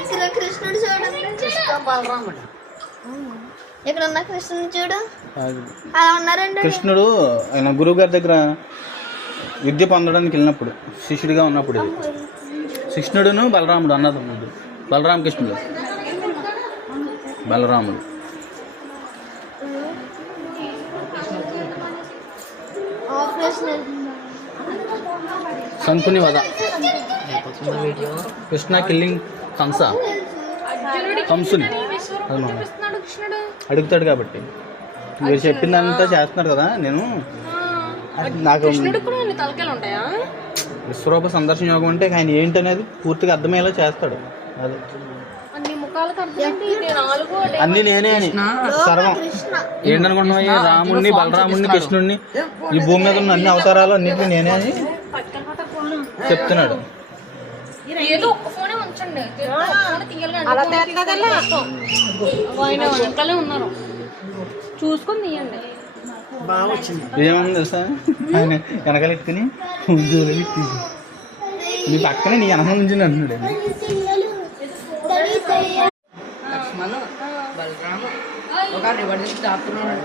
ఇక్కడ కృష్ణుడు చూడండి. బలరాముడు ఇక్కడ ఉన్న కృష్ణుడు చూడు అలా ఉన్నారండి. కృష్ణుడు ఆయన గురువు గారి దగ్గర విద్య పొందడానికి వెళ్ళినప్పుడు శిష్యుడిగా ఉన్నప్పుడు ఇది కృష్ణుడును బలరాముడు అన్నదమ్ముడు. బలరామకృష్ణుడు బలరాముడు. శంకుని వద కృష్ణ కిల్లింగ్ కంస కంసుని అడుగుతాడు కాబట్టి మీరు చెప్పిందంతా చేస్తున్నారు కదా. నేను నాకు విశ్వరూప సందర్శన యోగం అంటే ఆయన ఏంటనేది పూర్తిగా అర్థమయ్యేలా చేస్తాడు. అది అన్ని నేనే అని సర్వం ఏంటనుకుంటున్నావు? రాముడిని బలరాముడిని కృష్ణుడిని ఈ భూమి మీద ఉన్న అన్ని అవతారాలు అన్నింటినీ నేనే అని చెప్తున్నాడు. చూసుకొని తీయండి. ఏమన్నా తెలుసా? ఆయన వెనకాల ఎత్తుకుని జోలి తీసి నీ పక్కనే నీ వెనక నుంచి అంటున్నాడు. లక్ష్మణ్ బలరాము ఒక రివర్ నుంచి దాటుతున్నాడు.